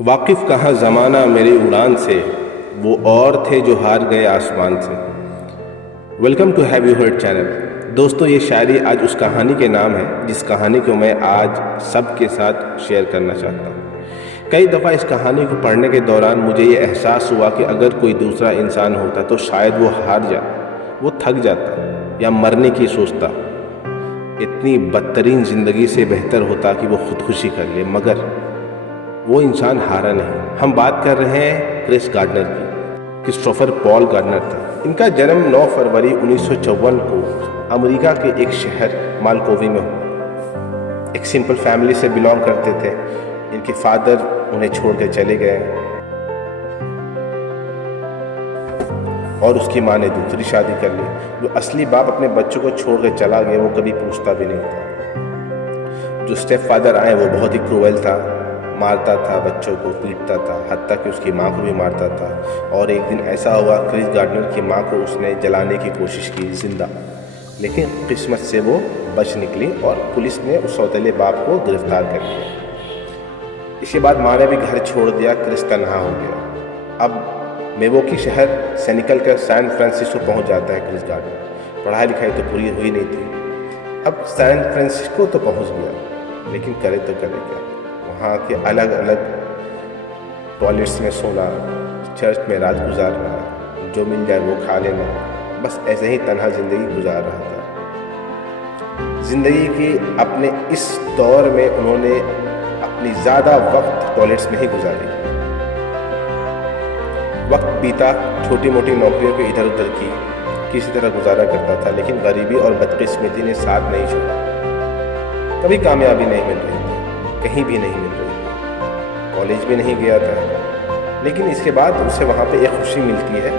वाकिफ़ कहाँ ज़माना मेरी उड़ान से, वो और थे जो हार गए आसमान से। Welcome to have you heard channel. दोस्तों, ये शायरी आज उस कहानी के नाम है जिस कहानी को मैं आज सबके साथ शेयर करना चाहता हूँ। कई दफ़ा इस कहानी को पढ़ने के दौरान मुझे ये एहसास हुआ कि अगर कोई दूसरा इंसान होता तो शायद वो हार जाता, वो थक जाता या मरने की सोचता। इतनी बदतरीन ज़िंदगी से बेहतर होता कि वो खुदकुशी कर ले, मगर वो इंसान हारा नहीं। हम बात कर रहे हैं क्रिस गार्डनर की। क्रिस्टोफर पॉल गार्डनर था। इनका जन्म 9 फरवरी 1954 को अमेरिका के एक शहर मालकोवी में हुआ। एक सिंपल फैमिली से बिलोंग करते थे। इनके फादर उन्हें छोड़ के चले गए और उसकी माँ ने दूसरी शादी कर ली। जो असली बाप अपने बच्चों को छोड़ कर चला गया वो कभी पूछता भी नहीं था। जो स्टेप फादर आए वो बहुत ही क्रूएल था, मारता था, बच्चों को पीटता था, हत्ता कि उसकी माँ को भी मारता था। और एक दिन ऐसा हुआ, क्रिस गार्डनर की माँ को उसने जलाने की कोशिश की जिंदा, लेकिन किस्मत से वो बच निकली और पुलिस ने उस सौतेले बाप को गिरफ्तार कर लिया। इसके बाद माँ ने भी घर छोड़ दिया, क्रिस तन्हा हो गया। अब मिल्वॉकी शहर से निकल कर सैन फ्रांसिस्को पहुँच जाता है क्रिस गार्डनर। पढ़ाई लिखाई तो पूरी हुई नहीं थी। अब सैन फ्रांसिस्को तो पहुँच गया, लेकिन करे तो करे क्या। वहाँ के अलग अलग टॉयलेट्स में सोना, चर्च में रात गुजारना, जो मिल जाए वो खा लेना, बस ऐसे ही तन्हा ज़िंदगी गुजार रहा था। ज़िंदगी के अपने इस दौर में उन्होंने अपनी ज़्यादा वक्त टॉयलेट्स में ही गुजारी। वक्त बीता, छोटी मोटी नौकरियों को इधर उधर की, किसी तरह गुजारा करता था, लेकिन गरीबी और बदकिस्मती ने साथ नहीं छोड़ा। कभी कामयाबी नहीं मिल रही थी, कहीं भी नहीं मिल रही, कॉलेज भी नहीं गया था। लेकिन इसके बाद उसे वहाँ पे एक खुशी मिलती है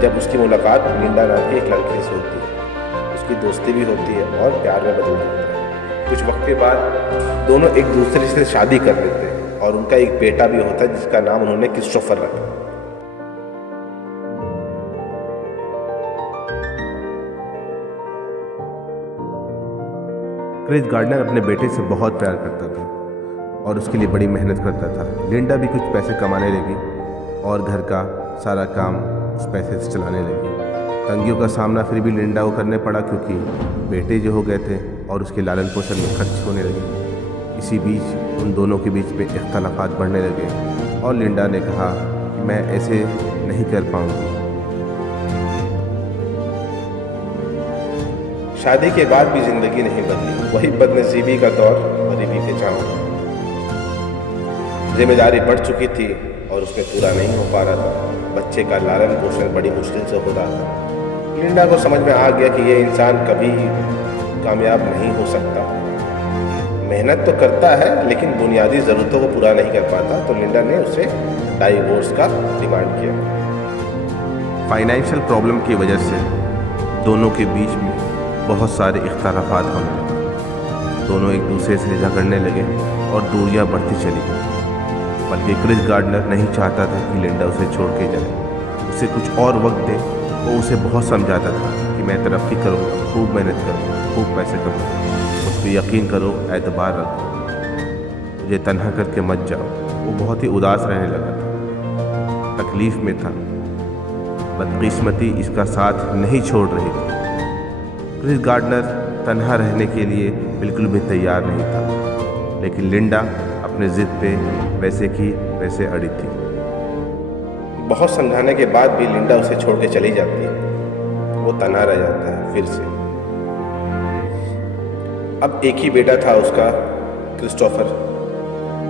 जब उसकी मुलाकात लिंडा नाम की एक लड़की से होती है। उसकी दोस्ती भी होती है और प्यार में बदल जाता है। कुछ वक्त के बाद दोनों एक दूसरे से शादी कर लेते हैं और उनका एक बेटा भी होता है जिसका नाम उन्होंने क्रिस्टोफर रखा। क्रिस गार्डनर अपने बेटे से बहुत प्यार करता था और उसके लिए बड़ी मेहनत करता था। लिंडा भी कुछ पैसे कमाने लगी और घर का सारा काम उस पैसे से चलाने लगी। तंगियों का सामना फिर भी लिंडा को करने पड़ा, क्योंकि बेटे जो हो गए थे और उसके लालन पोषण में खर्च होने लगे। इसी बीच उन दोनों के बीच में इख्तलाफात बढ़ने लगे और लिंडा ने कहा कि मैं ऐसे नहीं कर पाऊँगी। शादी के बाद भी जिंदगी नहीं बदली, वही बदनसीबी का दौर, गरीबी के चाँव। जिम्मेदारी बढ़ चुकी थी और उसमें पूरा नहीं हो पा रहा था। बच्चे का लालन पोषण बड़ी मुश्किल से हो रहा था। लिंडा को समझ में आ गया कि ये इंसान कभी कामयाब नहीं हो सकता। मेहनत तो करता है लेकिन बुनियादी ज़रूरतों को पूरा नहीं कर पाता, तो लिंडा ने उसे डाइवोर्स का डिमांड किया। फाइनेंशियल प्रॉब्लम की वजह से दोनों के बीच में बहुत सारे इख्तलाफात होने लगे। दोनों एक दूसरे से झगड़ने लगे और दूरियां बढ़ती चली गई। बल्कि क्रिस गार्डनर नहीं चाहता था कि लिंडा उसे छोड़ के जाए, उसे कुछ और वक्त दे। वो उसे बहुत समझाता था कि मैं तरक्की करूँगा, खूब मेहनत करूँगा, खूब पैसे करूँगा, उस पर यकीन करो, एतबार रखो, मुझे तन्हा करके मत जाओ। वो बहुत ही उदास रहने लगा था, तकलीफ़ में था। बदकिस्मती इसका साथ नहीं छोड़ रही थी। क्रिस गार्डनर तन्हा रहने के लिए बिल्कुल भी तैयार नहीं था, लेकिन लिंडा अपने ज़िद पे वैसे की वैसे अड़ी थी। बहुत समझाने के बाद भी लिंडा उसे छोड़ के चली जाती है। वो तन्हा रह जाता है फिर से। अब एक ही बेटा था उसका, क्रिस्टोफर,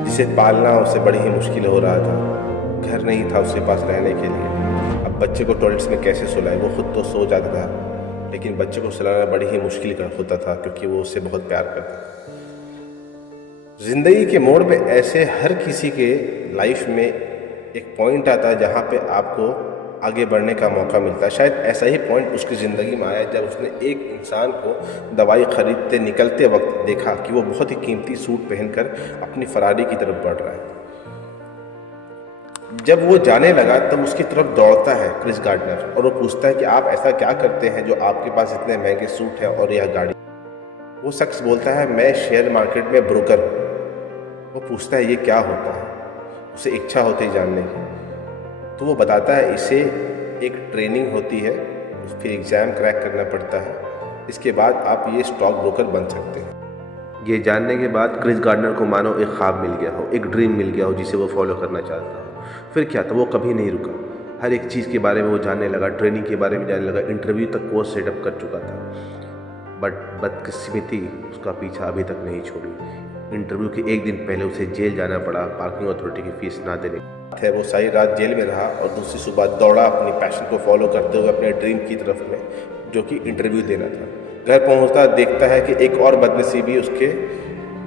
जिसे पालना उसे बड़ी ही मुश्किल हो रहा था। घर नहीं था उसके पास रहने के लिए। अब बच्चे को टॉयलेट्स में कैसे सुलाए? वो खुद तो सो जाता था, लेकिन बच्चे को सुलाना बड़ी ही मुश्किल होता था, क्योंकि वो उससे बहुत प्यार करता था। ज़िंदगी के मोड़ पे ऐसे हर किसी के लाइफ में एक पॉइंट आता है जहाँ पे आपको आगे बढ़ने का मौका मिलता है। शायद ऐसा ही पॉइंट उसकी ज़िंदगी में आया जब उसने एक इंसान को दवाई खरीदते निकलते वक्त देखा कि वो बहुत ही कीमती सूट पहनकर अपनी फरारी की तरफ बढ़ रहा है। जब वो जाने लगा तब उसकी तरफ दौड़ता है क्रिस गार्डनर और वो पूछता है कि आप ऐसा क्या करते हैं जो आपके पास इतने महंगे सूट हैं और यह गाड़ी? वो शख्स बोलता है, मैं शेयर मार्केट में ब्रोकर हूँ। वो पूछता है, ये क्या होता है? उसे इच्छा होती है जानने की, तो वो बताता है इसे एक ट्रेनिंग होती है, फिर एग्ज़ाम क्रैक करना पड़ता है, इसके बाद आप ये स्टॉक ब्रोकर बन सकते हैं। ये जानने के बाद क्रिस गार्डनर को मानो एक ख्वाब मिल गया हो, एक ड्रीम मिल गया हो जिसे वो फॉलो करना चाहता हो। फिर क्या था, वो कभी नहीं रुका, हर एक चीज़ के बारे में वो जानने लगा, ट्रेनिंग के बारे में जानने लगा, इंटरव्यू तक कोर्स सेटअप कर चुका था। बट बदकिस्मती उसका पीछा अभी तक नहीं छोड़ी। इंटरव्यू के एक दिन पहले उसे जेल जाना पड़ा, पार्किंग अथॉरिटी की फ़ीस ना देने थे। वो सारी रात जेल में रहा और दूसरी सुबह दौड़ा अपनी पैशन को फॉलो करते हुए अपने ड्रीम की तरफ में, जो कि इंटरव्यू देना था। घर पहुंचता देखता है कि एक और बदनसीबी उसके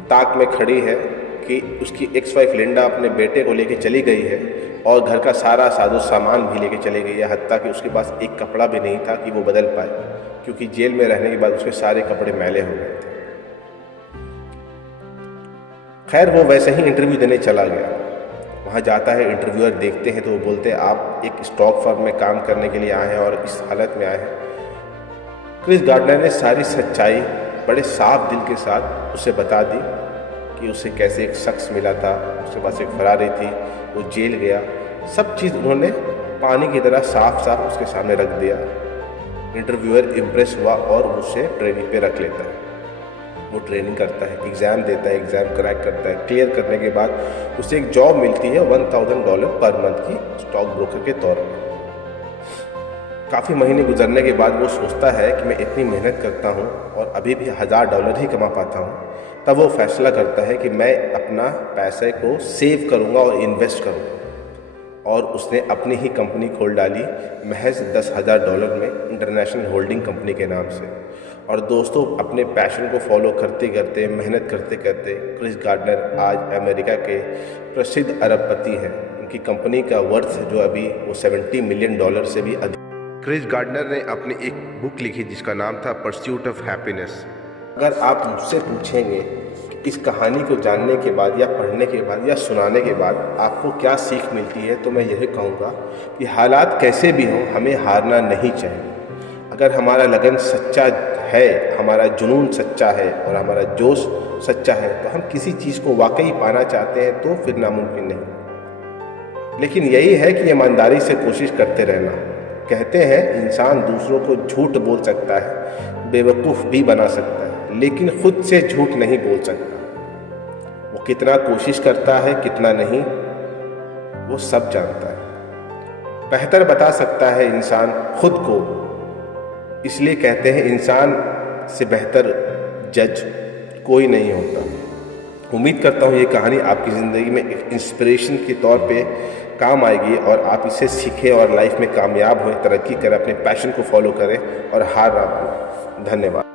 ताक में खड़ी है कि उसकी एक्स वाइफ लिंडा अपने बेटे को लेके चली गई है और घर का सारा साजो सामान भी लेके चली गई है, हत्ता कि उसके पास एक कपड़ा भी नहीं था कि वो बदल पाए, क्योंकि जेल में रहने के बाद उसके सारे कपड़े मैले हो गए थे। खैर वो वैसे ही इंटरव्यू देने चला गया। वहाँ जाता है, इंटरव्यूअर देखते हैं तो वो बोलते हैं आप एक स्टॉक फर्म में काम करने के लिए आए हैं और इस हालत में आए हैं। क्रिस गार्डनर ने सारी सच्चाई बड़े साफ दिल के साथ उसे बता दी कि उसे कैसे एक शख्स मिला था, उसके पास एक फरारी थी, वो जेल गया, सब चीज़ उन्होंने पानी की तरह साफ साफ उसके सामने रख दिया। इंटरव्यूअर इम्प्रेस हुआ और उसे ट्रेनिंग पे रख लेता है। वो ट्रेनिंग करता है, एग्ज़ाम देता है, एग्ज़ाम क्रैक करता है। क्लियर करने के बाद उसे एक जॉब मिलती है $1000 पर मंथ की स्टॉक ब्रोकर के तौर पर। काफ़ी महीने गुजरने के बाद वो सोचता है कि मैं इतनी मेहनत करता हूँ और अभी भी $1000 ही कमा पाता हूँ। तब वो फैसला करता है कि मैं अपना पैसे को सेव करूँगा और इन्वेस्ट करूँगा, और उसने अपनी ही कंपनी खोल डाली महज $10,000 में, इंटरनेशनल होल्डिंग कंपनी के नाम से। और दोस्तों, अपने पैशन को फॉलो करते करते, मेहनत करते करते क्रिस गार्डनर आज अमेरिका के प्रसिद्ध अरबपति हैं। उनकी कंपनी का वर्थ जो अभी वो $70 मिलियन से भी अधिक। क्रिस गार्डनर ने अपनी एक बुक लिखी जिसका नाम था परस्यूट ऑफ हैप्पीनेस। अगर आप मुझसे पूछेंगे कि इस कहानी को जानने के बाद या पढ़ने के बाद या सुनाने के बाद आपको क्या सीख मिलती है, तो मैं यही कहूँगा कि हालात कैसे भी हों, हमें हारना नहीं चाहिए। अगर हमारा लगन सच्चा है, हमारा जुनून सच्चा है और हमारा जोश सच्चा है, तो हम किसी चीज़ को वाकई पाना चाहते हैं तो फिर नामुमकिन नहीं। लेकिन यही है कि ईमानदारी से कोशिश करते रहना। कहते हैं इंसान दूसरों को झूठ बोल सकता है, बेवकूफ़ भी बना सकता है, लेकिन खुद से झूठ नहीं बोल सकता। वो कितना कोशिश करता है, कितना नहीं, वो सब जानता है। बेहतर बता सकता है इंसान खुद को, इसलिए कहते हैं इंसान से बेहतर जज कोई नहीं होता। उम्मीद करता हूँ ये कहानी आपकी ज़िंदगी में एक इंस्पिरेशन के तौर पे काम आएगी और आप इसे सीखें और लाइफ में कामयाब हों, तरक्की करें, अपने पैशन को फॉलो करें और हार ना मानें। धन्यवाद।